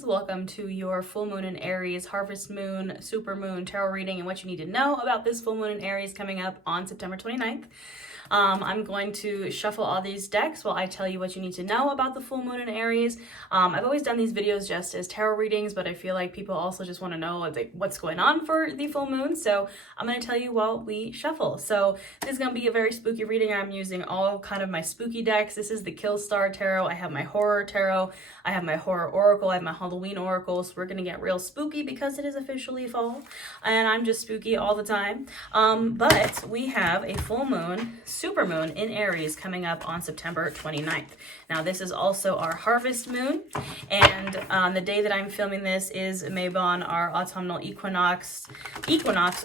Aries. Welcome to your full moon in Aries, harvest moon, super moon tarot reading, and what you need to know about this full moon in Aries coming up on September 29th. I'm going to shuffle all these decks while I tell you what you need to know about the full moon in Aries. I've always done these videos just as tarot readings, but I feel like people also just want to know what's going on for the full moon. So I'm going to tell you while we shuffle. So this is going to be a very spooky reading. I'm using all kind of my spooky decks. This is the Kill Star Tarot. I have my Horror Tarot. I have my Horror Oracle. I have my Halloween Oracle. So we're going to get real spooky because it is officially fall. And I'm just spooky all the time. But we have a full moon, super moon in Aries coming up on September 29th. Now this is also our harvest moon, and the day that I'm filming this is Mabon, our autumnal equinox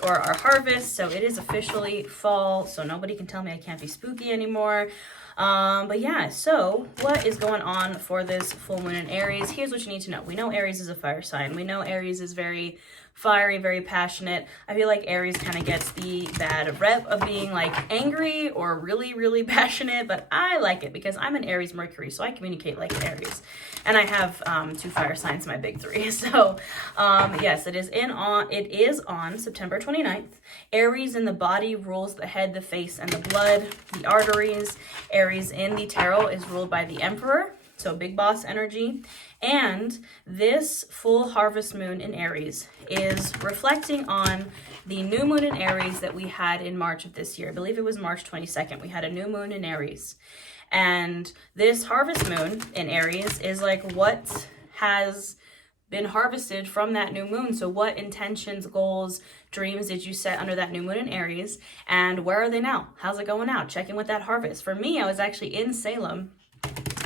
or our harvest, so it is officially fall, so nobody can tell me I can't be spooky anymore. But yeah, so what is going on for this full moon in Aries? Here's what you need to know. We know Aries is a fire sign. We know Aries is very fiery, very passionate. I feel like Aries kind of gets the bad rep of being like angry or really, really passionate, but I like it because I'm an Aries Mercury, so I communicate like an Aries. And I have 2 fire signs, my big 3. So yes, it is on September 29th. Aries in the body rules the head, the face, and the blood, the arteries. Aries in the tarot is ruled by the Emperor, so big boss energy. And this full harvest moon in Aries is reflecting on the new moon in Aries that we had in March of this year. I believe it was March 22nd. We had a new moon in Aries. And this harvest moon in Aries is like what has been harvested from that new moon. So what intentions, goals, dreams did you set under that new moon in Aries? And where are they now? How's it going out? Check in with that harvest. For me, I was actually in Salem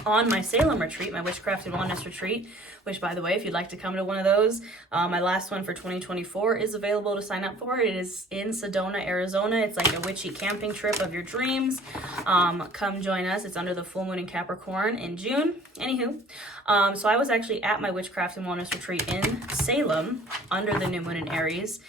on my Salem retreat, my Witchcraft and Wellness retreat, which, by the way, if you'd like to come to one of those, my last one for 2024 is available to sign up for. It is in Sedona, Arizona. It's like a witchy camping trip of your dreams. Come join us. It's under the full moon in Capricorn in June. Anywho, so I was actually at my Witchcraft and Wellness retreat in Salem under the new moon in Aries.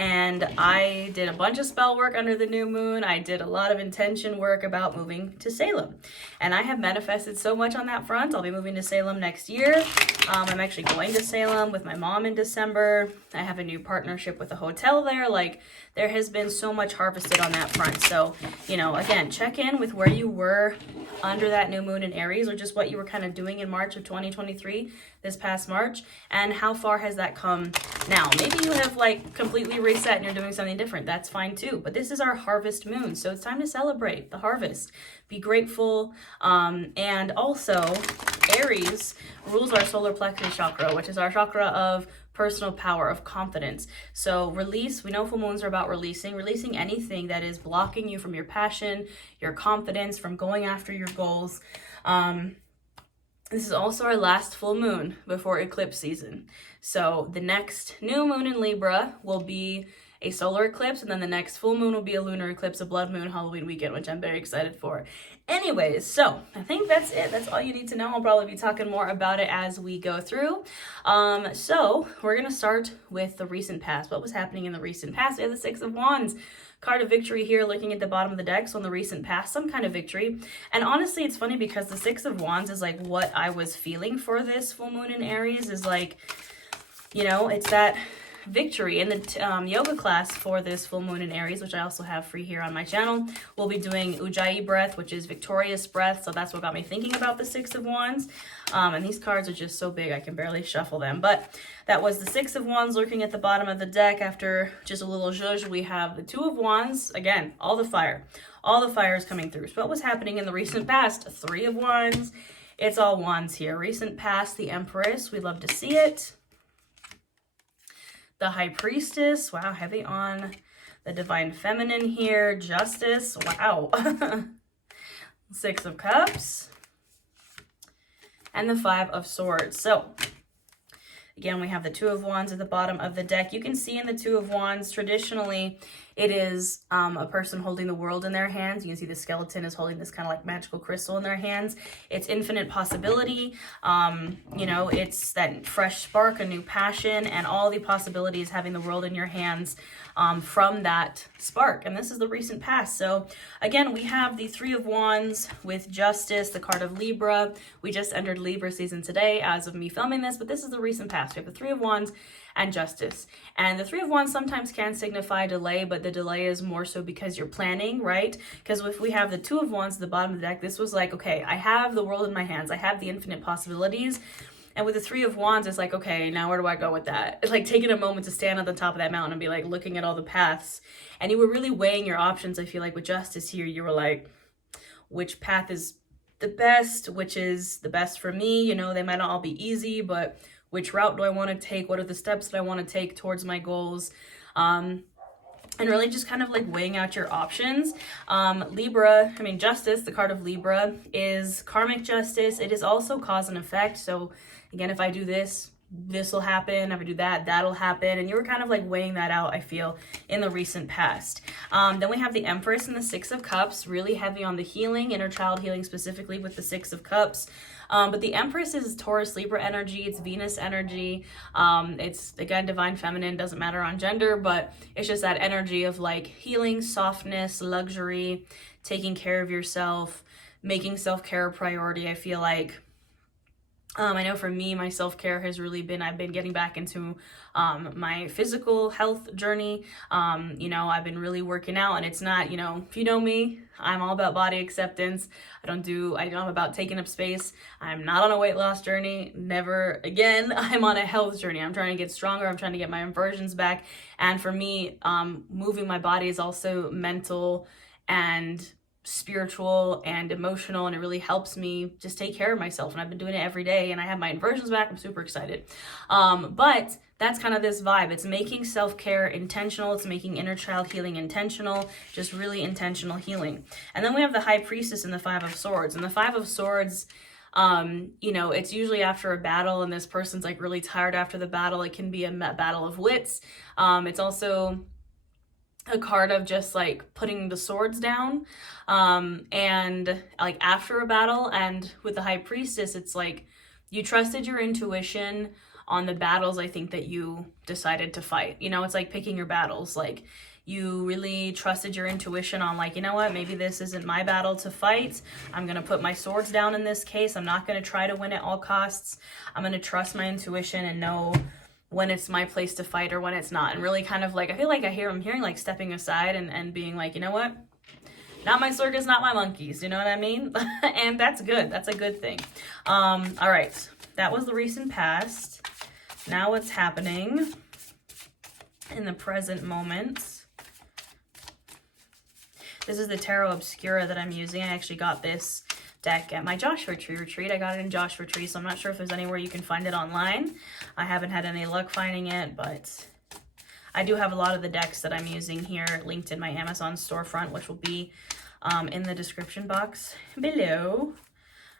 And I did a bunch of spell work under the new moon. I did a lot of intention work about moving to Salem. And I have manifested so much on that front. I'll be moving to Salem next year. I'm actually going to Salem with my mom in December. I have a new partnership with a hotel there. Like, there has been so much harvested on that front. So, you know, again, check in with where you were under that new moon in Aries, or just what you were kind of doing in March of 2023, this past March, and how far has that come now? Maybe you have like completely reset and you're doing something different. That's fine too. But this is our harvest moon, so it's time to celebrate the harvest. Be grateful. And also, Aries rules our solar plexus chakra, which is our chakra of personal power, of confidence. So release. We know full moons are about releasing anything that is blocking you from your passion, your confidence, from going after your goals. This is also our last full moon before eclipse season. So the next new moon in Libra will be a solar eclipse, and then the next full moon will be a lunar eclipse, a blood moon, Halloween weekend, which I'm very excited for. Anyways, so I think that's it. That's all you need to know. I'll probably be talking more about it as we go through. So we're going to start with the recent past. What was happening in the recent past? We have the 6 of Wands. Card of victory here, looking at the bottom of the deck. So in the recent past, some kind of victory. And honestly, it's funny because the 6 of Wands is like what I was feeling for this full moon in Aries, is like, you know, it's that victory. In the yoga class for this full moon in Aries, which I also have free here on my channel, we'll be doing Ujjayi breath, which is victorious breath. So that's what got me thinking about the 6 of Wands. And these cards are just so big I can barely shuffle them. But that was the 6 of Wands lurking at the bottom of the deck. After just a little zhuzh, we have the 2 of Wands. Again, all the fire. All the fire is coming through. So what was happening in the recent past? 3 of Wands. It's all Wands here. Recent past, the Empress. We love to see it. The High Priestess, wow, heavy on the Divine Feminine here. Justice, wow. 6 of Cups. And the 5 of Swords. So, again, we have the 2 of Wands at the bottom of the deck. You can see in the 2 of Wands, traditionally, It is a person holding the world in their hands. You can see the skeleton is holding this kind of like magical crystal in their hands. It's infinite possibility. You know, it's that fresh spark, a new passion, and all the possibilities having the world in your hands from that spark. And this is the recent past. So again, we have the Three of Wands with Justice, the card of Libra. We just entered Libra season today as of me filming this, but this is the recent past. We have the Three of Wands and Justice. And the Three of Wands sometimes can signify delay, but the delay is more so because you're planning, right? Because if we have the Two of Wands at the bottom of the deck, this was like, okay, I have the world in my hands. I have the infinite possibilities. And with the Three of Wands, it's like, okay, now where do I go with that? It's like taking a moment to stand on the top of that mountain and be like looking at all the paths. And you were really weighing your options. I feel like with Justice here, you were like, which path is the best? Which is the best for me? You know, they might not all be easy, but which route do I want to take? What are the steps that I want to take towards my goals? And really just kind of like weighing out your options. Justice, the card of Libra, is karmic justice. It is also cause and effect. So again, if I do this, this will happen. If I do that, that'll happen. And you were kind of like weighing that out, I feel, in the recent past. Then we have the Empress and the Six of Cups, really heavy on the healing, inner child healing specifically with the Six of Cups. But the Empress is Taurus Libra energy. It's Venus energy. It's, again, divine feminine, doesn't matter on gender, but it's just that energy of like healing, softness, luxury, taking care of yourself, making self-care a priority. I feel like I know for me, my self-care has really been, I've been getting back into my physical health journey. You know, I've been really working out, and it's not, you know, if you know me, I'm all about body acceptance. I'm about taking up space. I'm not on a weight loss journey. Never again. I'm on a health journey. I'm trying to get stronger. I'm trying to get my inversions back. And for me, moving my body is also mental and spiritual and emotional, and it really helps me just take care of myself, and I've been doing it every day, and I have my inversions back. I'm super excited. But that's kind of this vibe. It's making self-care intentional. It's making inner child healing intentional, just really intentional healing. And then we have the High Priestess and the Five of Swords. And the Five of Swords, you know, it's usually after a battle, and this person's like really tired after the battle. It can be a battle of wits. It's also a card of just like putting the swords down, and like after a battle. And with the High Priestess, it's like you trusted your intuition on the battles, I think, that you decided to fight. You know, it's like picking your battles. Like you really trusted your intuition on like, you know what, maybe this isn't my battle to fight. I'm going to put my swords down in this case. I'm not going to try to win at all costs. I'm going to trust my intuition and know when it's my place to fight or when it's not. And really kind of like, I feel like I'm hearing like stepping aside and being like, you know what? Not my circus, not my monkeys. You know what I mean? And that's good. That's a good thing. All right. That was the recent past. Now what's happening in the present moment? This is the Tarot Obscura that I'm using. I actually got this deck at my Joshua Tree retreat. I got it in Joshua Tree, so I'm not sure if there's anywhere you can find it online. I haven't had any luck finding it, but I do have a lot of the decks that I'm using here linked in my Amazon storefront, which will be in the description box below.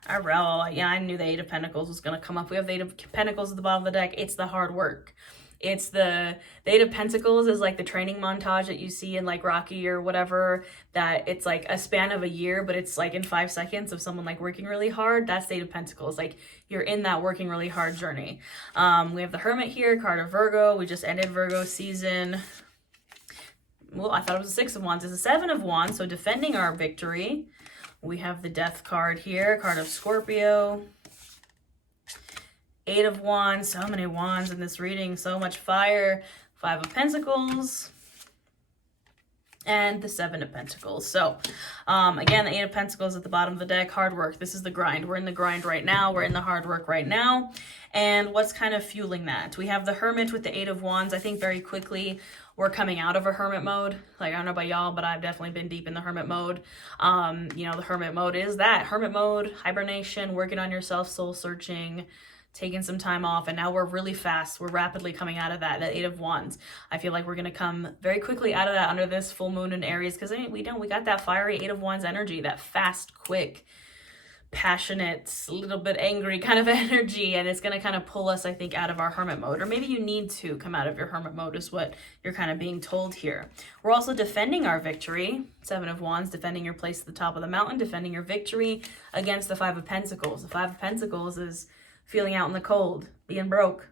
All right, yeah, I knew the Eight of Pentacles was going to come up. We have the Eight of Pentacles at the bottom of the deck. It's the hard work. It's the Eight of Pentacles is like the training montage that you see in like Rocky or whatever, that it's like a span of a year, but it's like in 5 seconds of someone like working really hard. That's the Eight of Pentacles. Like you're in that working really hard journey. We have the Hermit here, card of Virgo. We just ended Virgo season. Well, I thought it was a Six of Wands. It's a Seven of Wands, so defending our victory. We have the Death card here, card of Scorpio. Eight of Wands, so many wands in this reading, so much fire. Five of Pentacles. And the Seven of Pentacles. So, again, the Eight of Pentacles at the bottom of the deck, hard work. This is the grind. We're in the grind right now. We're in the hard work right now. And what's kind of fueling that? We have the Hermit with the Eight of Wands. I think very quickly we're coming out of a hermit mode. Like, I don't know about y'all, but I've definitely been deep in the hermit mode. You know, the hermit mode is that. Hermit mode, hibernation, working on yourself, soul searching, taking some time off, and now we're really fast. We're rapidly coming out of that Eight of Wands. I feel like we're going to come very quickly out of that under this full moon in Aries, because we got that fiery Eight of Wands energy, that fast, quick, passionate, a little bit angry kind of energy, and it's going to kind of pull us, I think, out of our hermit mode. Or maybe you need to come out of your hermit mode is what you're kind of being told here. We're also defending our victory. Seven of Wands, defending your place at the top of the mountain, defending your victory against the Five of Pentacles. The Five of Pentacles is feeling out in the cold, being broke,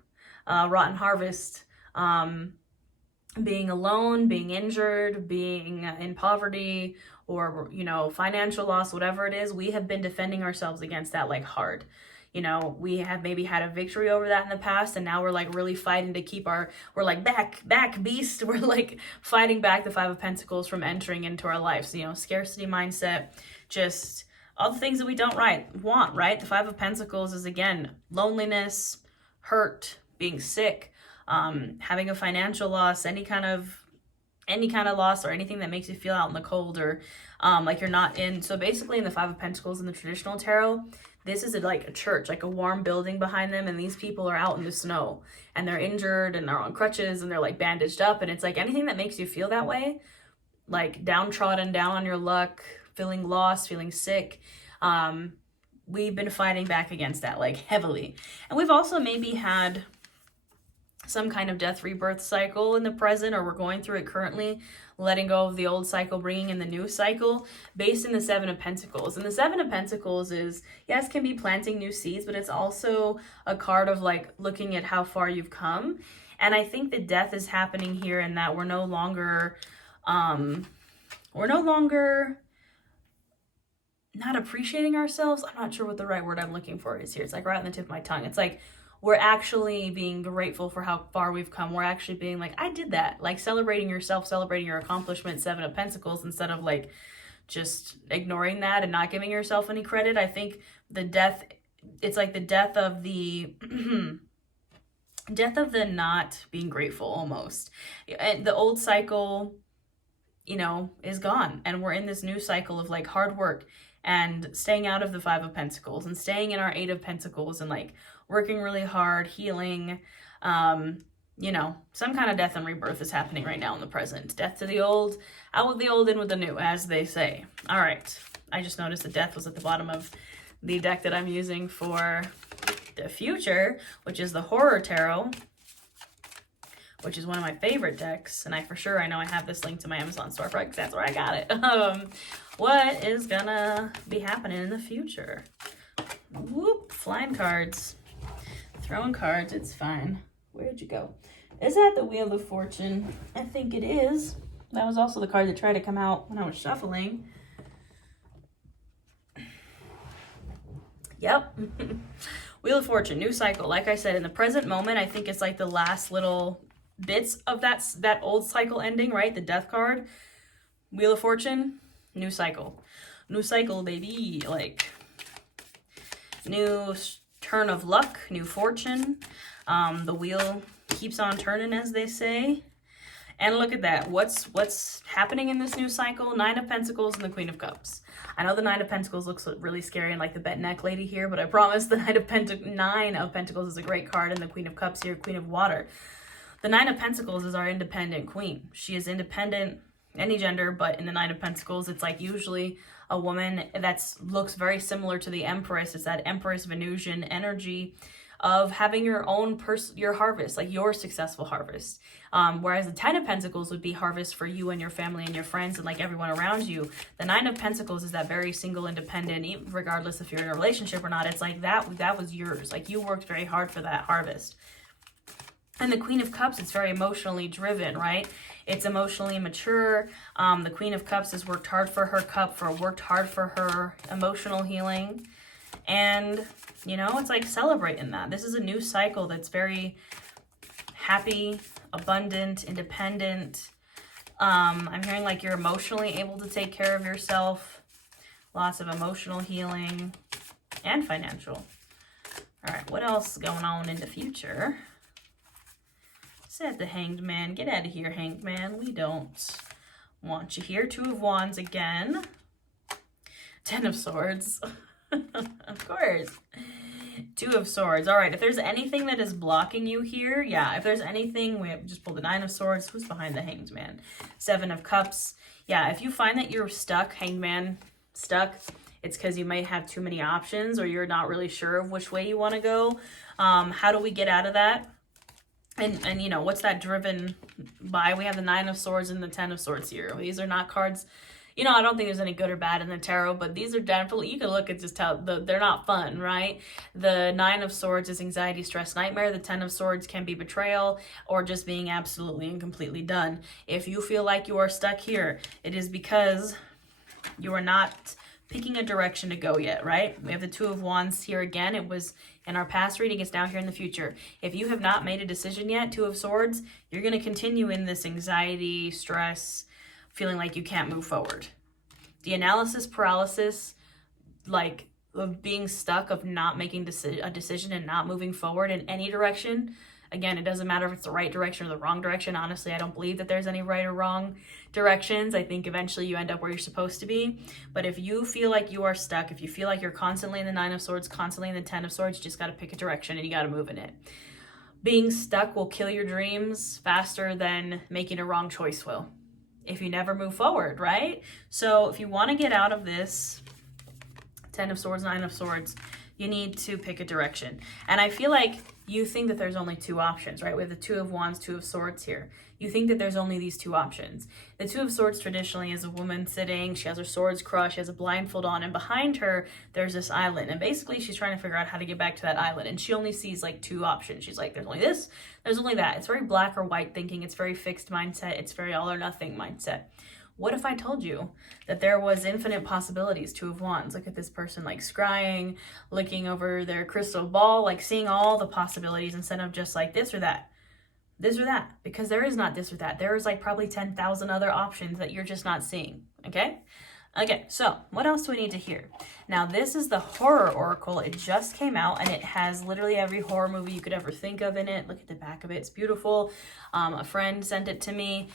rotten harvest, being alone, being injured, being in poverty, or, you know, financial loss, whatever it is. We have been defending ourselves against that like hard. You know, we have maybe had a victory over that in the past, and now we're like really fighting to keep we're like back beast. We're like fighting back the Five of Pentacles from entering into our lives. You know, scarcity mindset, just all the things that we don't want, right? The Five of Pentacles is, again, loneliness, hurt, being sick, having a financial loss, any kind of loss, or anything that makes you feel out in the cold, or like you're not in. So basically in the Five of Pentacles in the traditional tarot, this is like a church, like a warm building behind them, and these people are out in the snow, and they're injured, and they're on crutches, and they're like bandaged up, and it's like anything that makes you feel that way, like downtrodden, down on your luck, feeling lost, feeling sick. We've been fighting back against that like heavily. And we've also maybe had some kind of death rebirth cycle in the present, or we're going through it currently, letting go of the old cycle, bringing in the new cycle, based in the Seven of Pentacles. And the Seven of Pentacles is, yes, can be planting new seeds, but it's also a card of like looking at how far you've come. And I think that death is happening here, in that we're no longer not appreciating ourselves. I'm not sure what the right word I'm looking for is here. It's like right on the tip of my tongue. It's like we're actually being grateful for how far we've come. We're actually being like, I did that. Like celebrating yourself, celebrating your accomplishment, Seven of Pentacles, instead of like just ignoring that and not giving yourself any credit. I think the death, it's like the death of the death of the not being grateful almost. And the old cycle, you know, is gone, and we're in this new cycle of like hard work and staying out of the Five of Pentacles and staying in our Eight of Pentacles, and like working really hard, healing. You know, some kind of death and rebirth is happening right now in the present. Death to the old, out with the old, in with the new, as they say. All right. I just noticed the death was at the bottom of the deck that I'm using for the future, which is the Horror Tarot, which is one of my favorite decks. And I know I have this link to my Amazon storefront because that's where I got it. What is gonna be happening in the future? Whoop, flying cards. Throwing cards, it's fine. Where'd you go? Is that the Wheel of Fortune? I think it is. That was also the card that tried to come out when I was shuffling. Yep. Wheel of Fortune, new cycle. Like I said, in the present moment, I think it's like the last little bits of that old cycle ending, right? The Death card. Wheel of Fortune, new cycle. New cycle, baby. Like, new turn of luck, new fortune. The wheel keeps on turning, as they say. And look at that. What's happening in this new cycle? Nine of Pentacles and the Queen of Cups. I know the Nine of Pentacles looks really scary and like the bent neck lady here, but I promise the Nine of Pentacles is a great card, and the Queen of Cups here, Queen of Water. The Nine of Pentacles is our independent queen. She is independent, any gender, but in the Nine of Pentacles, it's like usually a woman that looks very similar to the Empress. It's that Empress Venusian energy of having your own your harvest, like your successful harvest. Whereas the Ten of Pentacles would be harvest for you and your family and your friends and like everyone around you. The Nine of Pentacles is that very single, independent, regardless if you're in a relationship or not. It's like that was yours. Like you worked very hard for that harvest. And the Queen of Cups, it's very emotionally driven, right? It's emotionally mature. The Queen of Cups has worked hard for her cup, worked hard for her emotional healing. And, you know, it's like celebrating that. This is a new cycle that's very happy, abundant, independent. I'm hearing like you're emotionally able to take care of yourself. Lots of emotional healing and financial. All right, what else is going on in the future? Said the Hanged Man. Get out of here, Hanged Man. We don't want you here. Two of Wands again. Ten of Swords. Of course. Two of Swords. All right, if there's anything that is blocking you here, yeah, if there's anything, we have just pulled the Nine of Swords. Who's behind the Hanged Man? Seven of Cups. Yeah, if you find that you're stuck, Hanged Man, stuck, it's because you might have too many options or you're not really sure of which way you want to go. How do we get out of that? And you know, what's that driven by? We have the 9 of Swords and the 10 of Swords here. These are not cards, you know, I don't think there's any good or bad in the tarot, but these are definitely, you can look at just how they're not fun, right? The 9 of Swords is anxiety, stress, nightmare. The 10 of Swords can be betrayal or just being absolutely and completely done. If you feel like you are stuck here, it is because you are not picking a direction to go yet, right? We have the 2 of Wands here again. It was in our past reading, it's now here in the future. If you have not made a decision yet, 2 of Swords, you're going to continue in this anxiety, stress, feeling like you can't move forward. The analysis paralysis, like of being stuck, of not making a decision and not moving forward in any direction. Again, it doesn't matter if it's the right direction or the wrong direction. Honestly, I don't believe that there's any right or wrong directions. I think eventually you end up where you're supposed to be. But if you feel like you are stuck, if you feel like you're constantly in the 9 of Swords, constantly in the 10 of Swords, you just got to pick a direction and you got to move in it. Being stuck will kill your dreams faster than making a wrong choice will, if you never move forward, right? So if you want to get out of this 10 of Swords, 9 of Swords, you need to pick a direction. And I feel like you think that there's only 2 options, right? We have the 2 of Wands, 2 of Swords here. You think that there's only these 2 options. The 2 of Swords traditionally is a woman sitting, she has her swords crossed, she has a blindfold on, and behind her, there's this island. And basically, she's trying to figure out how to get back to that island. And she only sees like 2 options. She's like, there's only this, there's only that. It's very black or white thinking. It's very fixed mindset. It's very all or nothing mindset. What if I told you that there was infinite possibilities? 2 of Wands. Look at this person like scrying, looking over their crystal ball, like seeing all the possibilities instead of just like this or that. This or that. Because there is not this or that. There is like probably 10,000 other options that you're just not seeing. Okay? Okay, so what else do we need to hear? Now, this is the Horror Oracle. It just came out, and it has literally every horror movie you could ever think of in it. Look at the back of it. It's beautiful. A friend sent it to me.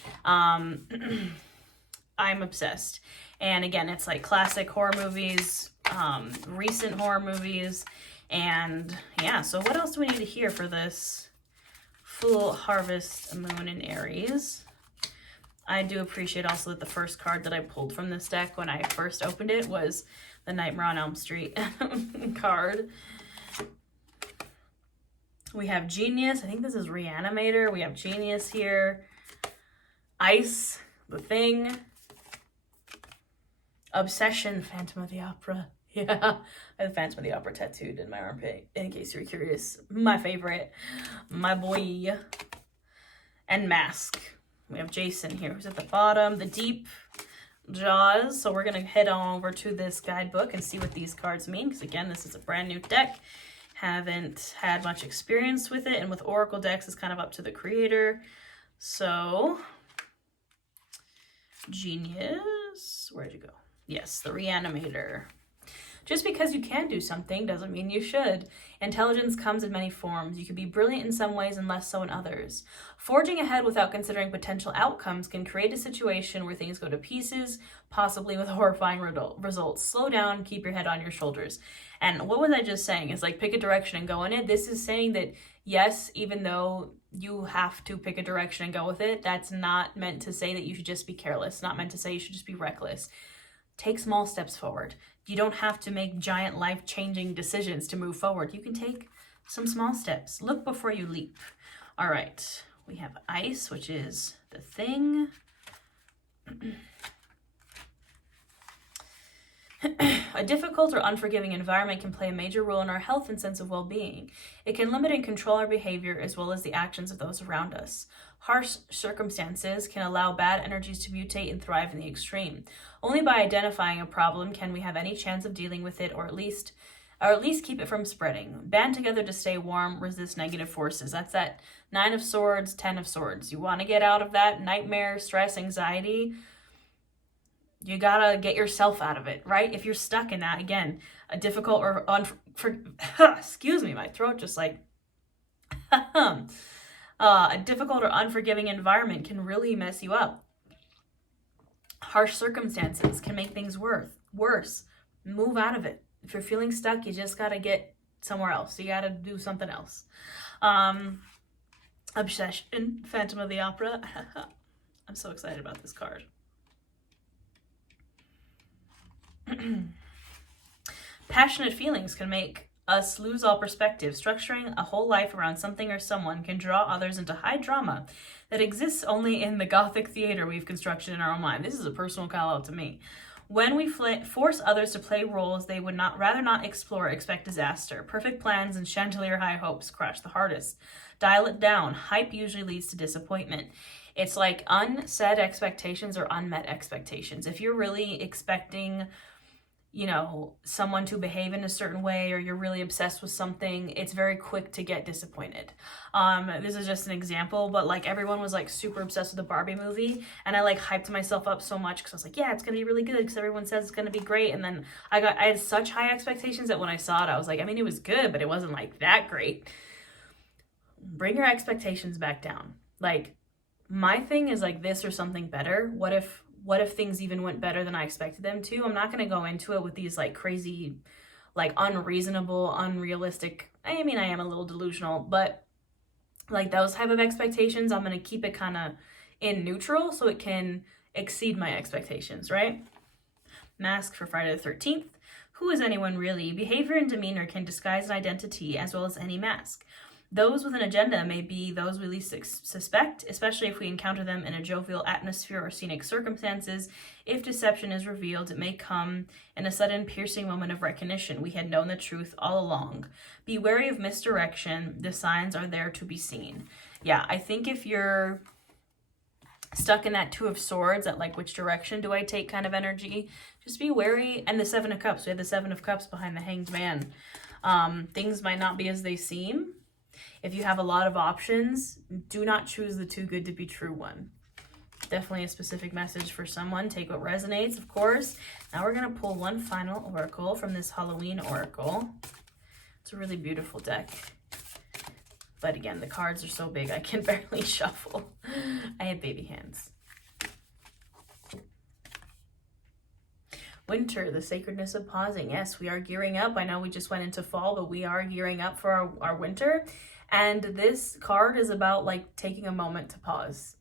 I'm obsessed. And again, it's like classic horror movies, recent horror movies. And yeah, so what else do we need to hear for this full harvest moon in Aries? I do appreciate also that the first card that I pulled from this deck when I first opened it was the Nightmare on Elm Street card. We have Genius. I think this is Reanimator. We have Genius here. Ice, The Thing. Obsession, Phantom of the Opera. Yeah, I have Phantom of the Opera tattooed in my armpit, in case you're curious. My favorite. My boy. And Mask. We have Jason here, who's at the bottom. The Deep, Jaws. So we're going to head on over to this guidebook and see what these cards mean. Because again, this is a brand new deck. Haven't had much experience with it. And with Oracle decks, it's kind of up to the creator. So, Genius. Where'd you go? Yes, the Reanimator. Just because you can do something doesn't mean you should. Intelligence comes in many forms. You can be brilliant in some ways and less so in others. Forging ahead without considering potential outcomes can create a situation where things go to pieces, possibly with horrifying results. Slow down, keep your head on your shoulders. And what was I just saying? It's like pick a direction and go in it. This is saying that yes, even though you have to pick a direction and go with it, that's not meant to say that you should just be careless. Not meant to say you should just be reckless. Take small steps forward. You don't have to make giant life-changing decisions to move forward. You can take some small steps. Look before you leap. All right. We have Ice, which is The Thing. A difficult or unforgiving environment can play a major role in our health and sense of well-being. It can limit and control our behavior as well as the actions of those around us. Harsh circumstances can allow bad energies to mutate and thrive in the extreme. Only by identifying a problem can we have any chance of dealing with it, or at least keep it from spreading. Band together to stay warm, resist negative forces. That's that 9 of Swords, 10 of Swords. You want to get out of that nightmare, stress, anxiety. You gotta get yourself out of it, right? If you're stuck in that, again, a difficult or excuse me, my throat just like a difficult or unforgiving environment can really mess you up. Harsh circumstances can make things worse. Move out of it. If you're feeling stuck, you just gotta get somewhere else. You gotta do something else. Obsession, Phantom of the Opera. I'm so excited about this card. Passionate feelings can make us lose all perspective. Structuring a whole life around something or someone can draw others into high drama that exists only in the Gothic theater we've constructed in our own mind. This is a personal call out to me. When we force others to play roles they would rather not explore, expect disaster. Perfect plans and chandelier high hopes crash the hardest. Dial it down. Hype usually leads to disappointment. It's like unsaid expectations or unmet expectations. If you're really expecting, someone to behave in a certain way, or you're really obsessed with something, it's very quick to get disappointed. This is just an example, but like everyone was like super obsessed with the Barbie movie, and I like hyped myself up so much because I was like, yeah, it's gonna be really good because everyone says it's gonna be great. And then I had such high expectations that when I saw it, I was like, I mean, it was good, but it wasn't like that great. Bring your expectations back down. Like, my thing is like this or something better. What if things even went better than I expected them to? I'm not going to go into it with these like crazy, like unreasonable, unrealistic. I mean, I am a little delusional, but like those type of expectations, I'm going to keep it kind of in neutral so it can exceed my expectations, right? Mask for Friday the 13th. Who is anyone really? Behavior and demeanor can disguise an identity as well as any mask. Those with an agenda may be those we least suspect, especially if we encounter them in a jovial atmosphere or scenic circumstances. If deception is revealed, it may come in a sudden piercing moment of recognition. We had known the truth all along. Be wary of misdirection. The signs are there to be seen. Yeah, I think if you're stuck in that Two of Swords, at like which direction do I take kind of energy, just be wary. And the Seven of Cups, we have the Seven of Cups behind the Hanged Man. Things might not be as they seem. If you have a lot of options, do not choose the too good to be true one. Definitely a specific message for someone. Take what resonates, of course. Now we're going to pull one final oracle from this Halloween oracle. It's a really beautiful deck. But again, the cards are so big I can barely shuffle. I have baby hands. Winter, the sacredness of pausing. Yes, we are gearing up. I know we just went into fall, but we are gearing up for our winter. And this card is about like taking a moment to pause.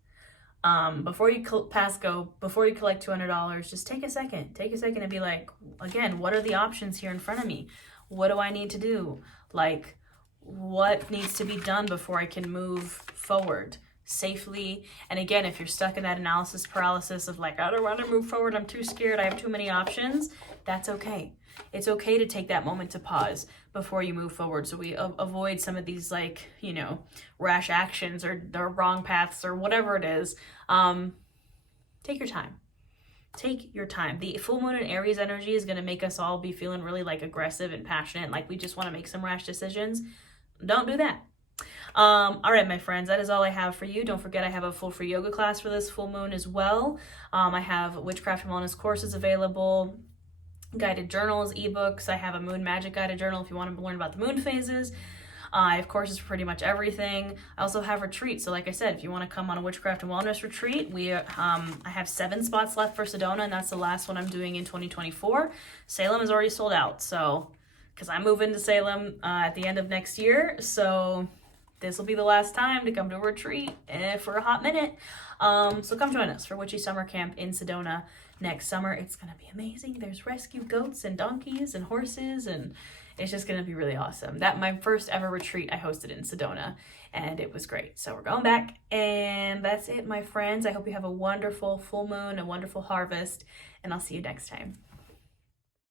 Before you before you collect $200, just take a second and be like, again, what are the options here in front of me? What do I need to do? Like, what needs to be done before I can move forward safely? And again, if you're stuck in that analysis paralysis of like, I don't want to move forward, I'm too scared, I have too many options, that's okay. It's okay to take that moment to pause before you move forward, so we avoid some of these like, rash actions or wrong paths or whatever it is. Take your time. Take your time. The full moon in Aries energy is going to make us all be feeling really like aggressive and passionate, like we just want to make some rash decisions. Don't do that. All right, my friends, that is all I have for you. Don't forget, I have a full free yoga class for this full moon as well. I have witchcraft and wellness courses available, guided journals, ebooks. I have a moon magic guided journal if you want to learn about the moon phases. I have courses for pretty much everything. I also have retreats. So like I said, if you want to come on a witchcraft and wellness retreat, I have 7 spots left for Sedona, and that's the last one I'm doing in 2024. Salem is already sold out, so because I'm moving to Salem at the end of next year, so this will be the last time to come to a retreat for a hot minute. So come join us for Witchy Summer Camp in Sedona next summer. It's going to be amazing. There's rescue goats and donkeys and horses, and it's just going to be really awesome. My first ever retreat I hosted in Sedona, and it was great. So we're going back, and that's it, my friends. I hope you have a wonderful full moon, a wonderful harvest, and I'll see you next time.